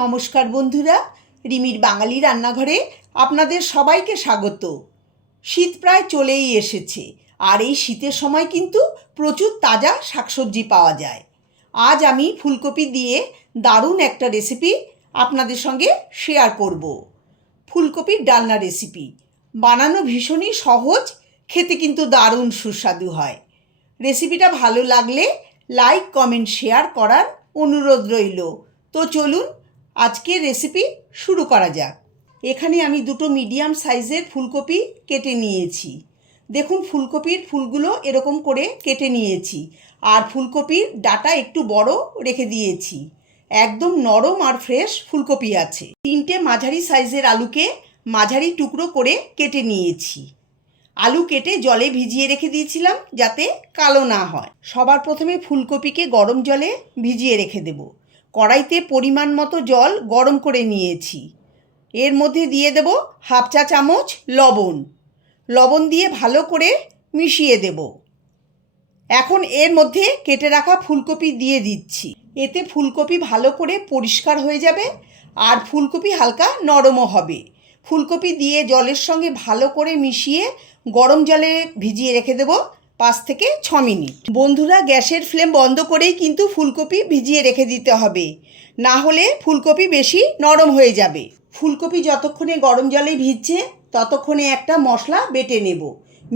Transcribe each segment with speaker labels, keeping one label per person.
Speaker 1: নমস্কার বন্ধুরা, রিমির বাঙালি রান্নাঘরে আপনাদের সবাইকে স্বাগত। শীত প্রায় চলেই এসেছে, আর এই শীতের সময় কিন্তু প্রচুর তাজা শাকসবজি পাওয়া যায়। আজ আমি ফুলকপি দিয়ে দারুণ একটা রেসিপি আপনাদের সঙ্গে শেয়ার করব। ফুলকপির ডালনা রেসিপি বানানো ভীষণই সহজ, খেতে কিন্তু দারুণ সুস্বাদু হয়। রেসিপিটা ভালো লাগলে লাইক কমেন্ট শেয়ার করার অনুরোধ রইল। তো চলুন আজকে রেসিপি শুরু করা যাক। এখানে আমি দুটো মিডিয়াম সাইজের ফুলকপি কেটে নিয়েছি। দেখুন ফুলকপির ফুলগুলো এরকম করে কেটে নিয়েছি আর ফুলকপির ডাটা একটু বড় রেখে দিয়েছি। একদম নরম আর ফ্রেশ ফুলকপি আছে। তিনটে মাঝারি সাইজের আলুকে মাঝারি টুকরো করে কেটে নিয়েছি। আলু কেটে জলে ভিজিয়ে রেখে দিয়েছিলাম যাতে কালো না হয়। সবার প্রথমে ফুলকপিকে গরম জলে ভিজিয়ে রেখে দেব। কড়াইতে পরিমাণ মতো জল গরম করে নিয়েছি। এর মধ্যে দিয়ে দেব হাফ চা চামচ লবণ। লবণ দিয়ে ভালো করে মিশিয়ে দেব। এখন এর মধ্যে কেটে রাখা ফুলকপি দিয়ে দিচ্ছি। এতে ফুলকপি ভালো করে পরিষ্কার হয়ে যাবে আর ফুলকপি হালকা নরমও হবে। ফুলকপি দিয়ে জলের সঙ্গে ভালো করে মিশিয়ে গরম জলে ভিজিয়ে রেখে দেব। পাঁচ থেকে ছ মিনিট। বন্ধুরা, গ্যাসের ফ্লেম বন্ধ করেই কিন্তু ফুলকপি ভিজিয়ে রেখে দিতে হবে। না হলে ফুলকপি বেশি নরম হয়ে যাবে। ফুলকপি যতক্ষণে গরম জলে ভিজছে, ততক্ষণে একটা মশলা বেটে নেব।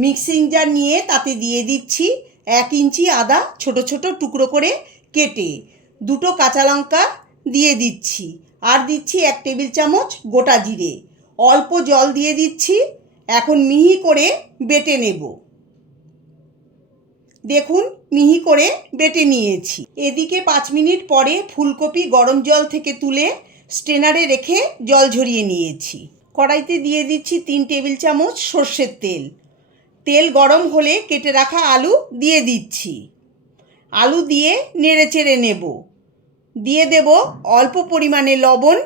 Speaker 1: মিক্সিং জার নিয়ে তাতে দিয়ে দিচ্ছি এক ইঞ্চি আদা ছোট ছোট টুকরো করে কেটে। দুটো কাঁচা লঙ্কা দিয়ে দিচ্ছি আর দিচ্ছি এক টেবিল চামচ গোটা জিরে। অল্প জল দিয়ে দিচ্ছি। এখন মিহি করে বেটে নেব। দেখুন, মিহি করে বেটে নিয়েছি। এদিকে পাঁচ মিনিট পরে ফুলকপি গরম জল থেকে তুলে স্টেনারে রেখে জল ঝরিয়ে নিয়েছি। কড়াইতে দিয়ে দিচ্ছি তিন টেবিল চামচ সর্ষের তেল। তেল গরম হলে কেটে রাখা আলু দিয়ে দিচ্ছি। আলু দিয়ে নেড়ে চেড়ে নেব। দিয়ে দেব অল্প পরিমাণে লবণ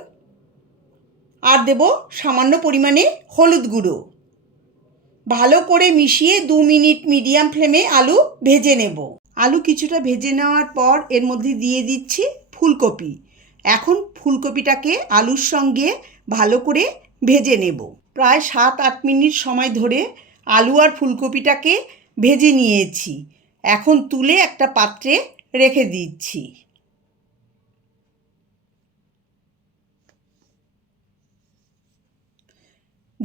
Speaker 1: আর দেব সামান্য পরিমাণে হলুদ গুঁড়ো। ভালো করে মিশিয়ে দু মিনিট মিডিয়াম ফ্লেমে আলু ভেজে নেব। আলু কিছুটা ভেজে নেওয়ার পর এর মধ্যে দিয়ে দিচ্ছি ফুলকপি। এখন ফুলকপিটাকে আলুর সঙ্গে ভালো করে ভেজে নেব। প্রায় সাত আট মিনিট সময় ধরে আলু আর ফুলকপিটাকে ভেজে নিয়েছি। এখন তুলে একটা পাত্রে রেখে দিচ্ছি।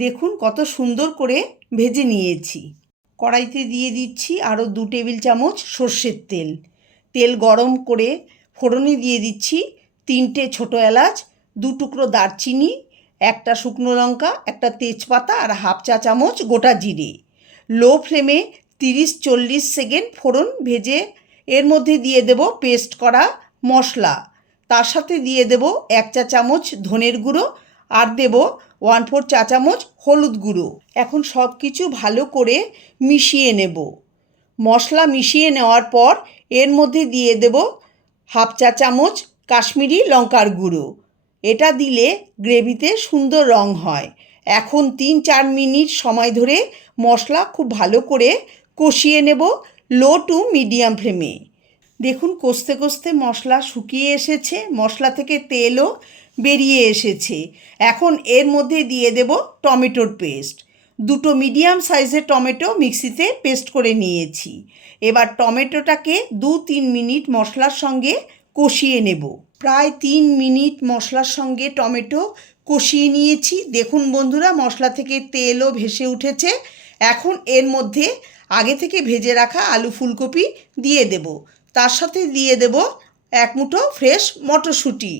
Speaker 1: দেখুন কত সুন্দর করে ভেজে নিয়েছি। কড়াইতে দিয়ে দিচ্ছি আরও দু টেবিল চামচ সর্ষের তেল। তেল গরম করে ফোড়নে দিয়ে দিচ্ছি তিনটে ছোটো এলাচ, দু টুকরো দারচিনি, একটা শুকনো লঙ্কা, একটা তেজপাতা আর হাফ চা চামচ গোটা জিরে। লো ফ্লেমে তিরিশ চল্লিশ সেকেন্ড ফোড়ন ভেজে এর মধ্যে দিয়ে দেব পেস্ট করা মশলা। তার সাথে দিয়ে দেব এক চা চামচ ধনের গুঁড়ো আর দেব ওয়ান ফোর চা চামচ হলুদ গুঁড়ো। এখন সব কিছু ভালো করে মিশিয়ে নেব। মশলা মিশিয়ে নেওয়ার পর এর মধ্যে দিয়ে দেব হাফ চা চামচ কাশ্মীরি লঙ্কার গুঁড়ো। এটা দিলে গ্রেভিতে সুন্দর রং হয়। এখন তিন চার মিনিট সময় ধরে মশলা খুব ভালো করে কষিয়ে নেব লো টু মিডিয়াম ফ্লেমে। দেখুন কষতে কষতে মশলা শুকিয়ে এসেছে। মশলা থেকে তেলও বেরিয়ে এসেছে। এখন এর মধ্যে দিয়ে দেব টমেটোর পেস্ট। দুটো মিডিয়াম সাইজের টমেটো মিক্সিতে পেস্ট করে নিয়েছি। এবার টমেটোটাকে দু তিন মিনিট মশলার সঙ্গে কষিয়ে নেব। প্রায় তিন মিনিট মশলার সঙ্গে টমেটো কষিয়ে নিয়েছি। দেখুন বন্ধুরা, মশলা থেকে তেলও ভেসে উঠেছে। এখন এর মধ্যে আগে থেকে ভেজে রাখা আলু ফুলকপি দিয়ে দেব। তার সাথে দিয়ে দেব এক মুঠো ফ্রেশ মটরশুঁটি।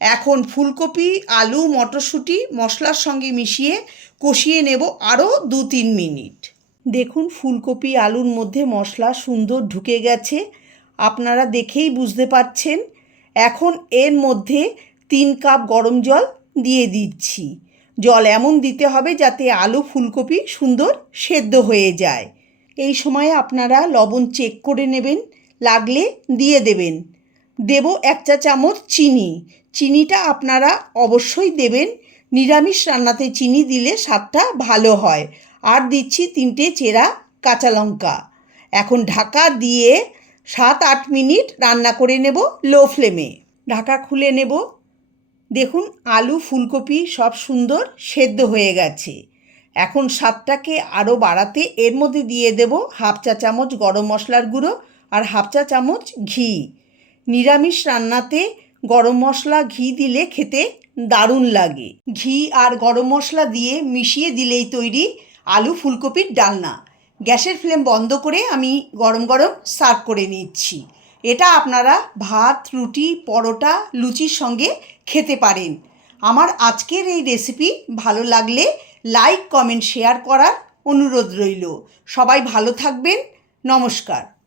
Speaker 1: এখন ফুলকপি, আলু, মটরশুঁটি, মশলার সঙ্গে মিশিয়ে কষিয়ে নেব আরও দু তিন মিনিট। দেখুন, ফুলকপি, আলুর মধ্যে মশলা সুন্দর ঢুকে গেছে। আপনারা দেখেই বুঝতে পারছেন। এখন এর মধ্যে তিন কাপ গরম জল দিয়ে দিচ্ছি। জল এমন দিতে হবে যাতে আলু, ফুলকপি সুন্দর সেদ্ধ হয়ে যায়। এই সময় আপনারা লবণ চেক করে নেবেন। লাগলে দিয়ে দেবেন। দেব এক চা চামচ চিনি। চিনিটা আপনারা অবশ্যই দেবেন। নিরামিষ রান্নাতে চিনি দিলে স্বাদটা ভালো হয়। আর দিচ্ছি তিনটে চেরা কাঁচা লঙ্কা। এখন ঢাকা দিয়ে সাত আট মিনিট রান্না করে নেব লো ফ্লেমে। ঢাকা খুলে নেব। দেখুন, আলু, ফুলকপি সব সুন্দর সেদ্ধ হয়ে গেছে। এখন স্বাদটাকে আরও বাড়াতে এর মধ্যে দিয়ে দেব হাফ চা চামচ গরম মশলার গুঁড়ো আর হাফ চা চামচ ঘি। নিরামিষ রান্নাতে গরম মশলা ঘি দিলে খেতে দারুণ লাগে। ঘি আর গরম মশলা দিয়ে মিশিয়ে দিলেই তৈরি আলু ফুলকপির ডালনা। গ্যাসের ফ্লেম বন্ধ করে আমি গরম গরম সার্ভ করে নিচ্ছি। এটা আপনারা ভাত, রুটি, পরোটা, লুচির সঙ্গে খেতে পারেন। আমার আজকের এই রেসিপি ভালো লাগলে লাইক, কমেন্ট, শেয়ার করার অনুরোধ রইল। সবাই ভালো থাকবেন। নমস্কার।